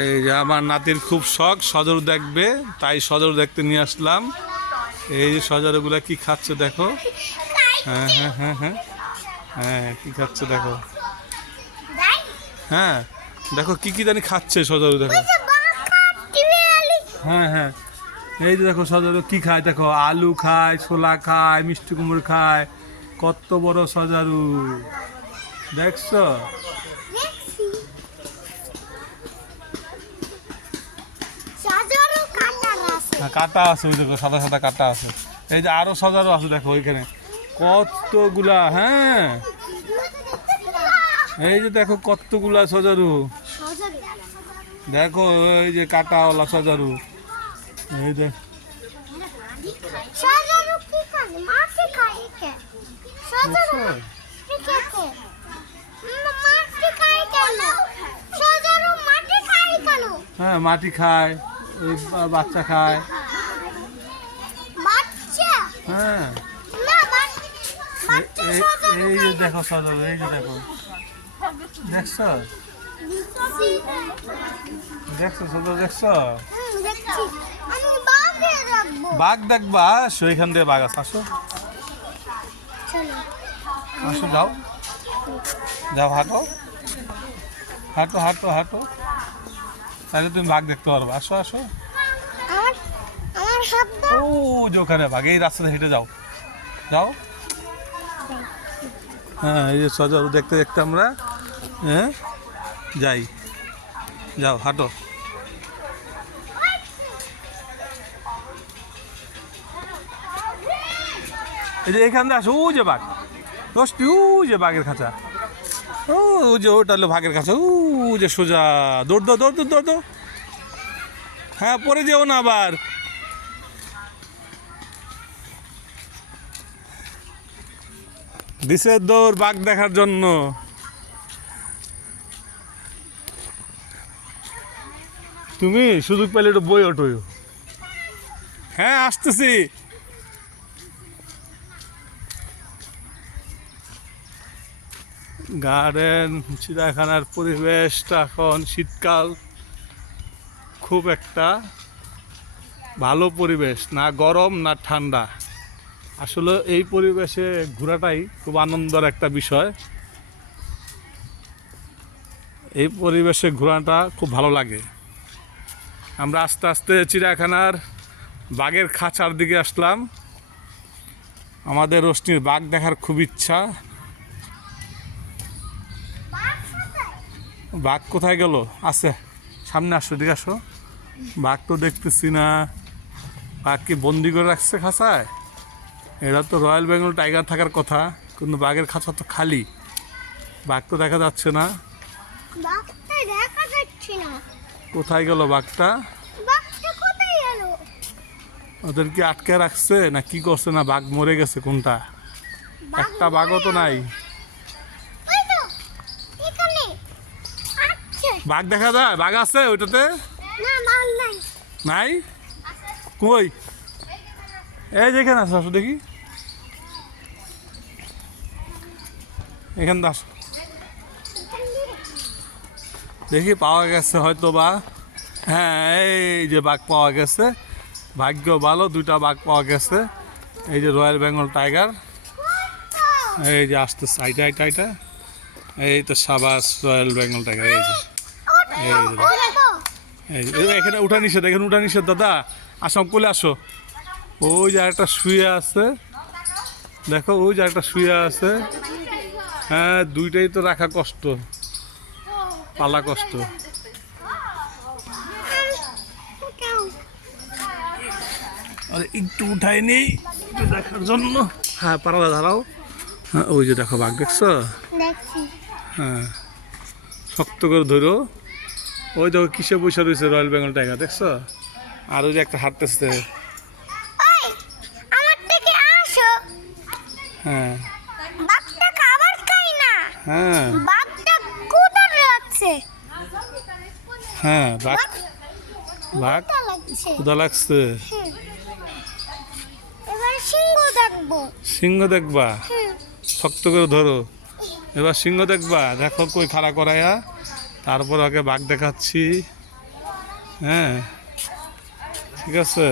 এই যে আমার নাতির খুব শখ সজর দেখবে, তাই সজর দেখতে নিয়ে আসলাম। এই যে সজরগুলা কি খাচ্ছে দেখো। হ্যাঁ হ্যাঁ হ্যাঁ হ্যাঁ হ্যাঁ, কি খাচ্ছে দেখো। হ্যাঁ দেখো কি কি জানি খাচ্ছে সজর দেখো। হ্যাঁ হ্যাঁ, এই যে দেখো সজর কি খায় দেখো, আলু খায়, ছোলা খায়, মিষ্টি কুমড় খায়। কত বড় সজারু দেখছো। কাটা আছে ওই দেখো, সাদা সাদা কাটা আছে। এই যে আরো সজারু আছে দেখো ওইখানে কতগুলা। হ্যাঁ এই যে দেখো কতগুলা সজারু দেখো, এই যে কাটাওয়ালা সজারু। এই দেখ হ্যাঁ, মাটি খায়, ওই বাচ্চা খায়। হ্যাঁ এই যে দেখো সজারু, এই যে দেখো, দেখছো দেখছো সজারু দেখছো। বাঘ দেখবা, সেইখান দিয়ে বাঘ আছে, আসো আসো, যাও যাও, হাঁটো হাঁটো হাঁটো হাঁটো, তাহলে তুমি বাঘ দেখতে পারবে। আসো আসো, ও যে ওখানে বাঘ, এই রাস্তাতে হেঁটে যাও যাও। হ্যাঁ এই যে সজারু দেখতে দেখতে আমরা হ্যাঁ যাই, যাও হাঁটো। এই যে এখান দিয়ে আসো, ও যে বাঘ দশটি, ও যে বাঘের খাঁচা, ও যে ওটা হলো বাঘের খাঁচা, ও যে সোজা দৌড় দো দৌড় দো দৌড় দো। হ্যাঁ পরে যেও না আবার। দিছে দৌড় বাঘ দেখার জন্য। তুমি সুযোগ পেলে একটু বই ওঠো। হ্যাঁ আসতেছি। গার্ডেন চিড়িয়াখানার পরিবেশটা এখন শীতকাল, খুব একটা ভালো পরিবেশ, না গরম না ঠান্ডা। আসলে এই পরিবেশে ঘোরাটাই খুব আনন্দের একটা বিষয়। এই পরিবেশে ঘোরাটা খুব ভালো লাগে। আমরা আস্তে আস্তে চিড়িয়াখানার বাঘের খাঁচার দিকে আসলাম। আমাদের রোশনির বাঘ দেখার খুব ইচ্ছা। বাঘ কোথায় গেল? আছে সামনে, আসো দিকে আসো। বাঘ তো দেখতেছি না। বাঘ কি বন্দি করে রাখছে খাঁচায়? এরা তো রয়্যাল বেঙ্গল টাইগার থাকার কথা, কিন্তু বাঘের খাঁচা তো খালি, বাঘ তো দেখা যাচ্ছে না। কোথায় গেল বাঘটা? ওদের কি আটকে রাখছে না কি করছে, না বাঘ মরে গেছে কোনটা? একটা বাঘও তো নাই। বাঘ দেখা যায়? বাঘ আছে ওইটাতে? নাই কই? এই যে এখানে আসো, আসো দেখি, এখান থেকে আসো দেখি, পাওয়া গেছে হয়তো বা। হ্যাঁ এই যে বাঘ পাওয়া গেছে, ভাগ্য ভালো, দুইটা বাঘ পাওয়া গেছে। এই যে রয়্যাল বেঙ্গল টাইগার, এই যে আসতেছে, আইটা আইটা আইটা, এই তো সাবাস রয়্যাল বেঙ্গল টাইগার। এই যে এই যে এখানে উঠা নিষেধ, এখানে উঠা নিষেধ দাদা, আসাম কোলে আসো। ওই যে একটা শুয়ে আছে দেখো, ওই যে একটা শুয়ে আছে। হ্যাঁ দুইটাই তো রাখা কষ্ট, পালা কষ্ট। আরে একটু উঠাই নেই একটু দেখার জন্য। হ্যাঁ পারলা দাঁড়াও। হ্যাঁ ওই যে দেখো বাঘ দেখছো। হ্যাঁ শক্ত করে ধরো। ওই দেখো কিসে বসে রয়েছে রয়্যাল বেঙ্গল টাইগার দেখছো। আর ওই যে একটা হাঁটতেছে। হ্যাঁ হ্যাঁ হ্যাঁ বাঘ বাঘ ক্ষুধা লাগছে। সিংহ দেখবা, শক্ত করে ধরো। এবার সিংহ দেখবা, দেখো কই খাড়া করাইয়া, তারপর ওকে বাঘ দেখাচ্ছি। হ্যাঁ ঠিক আছে।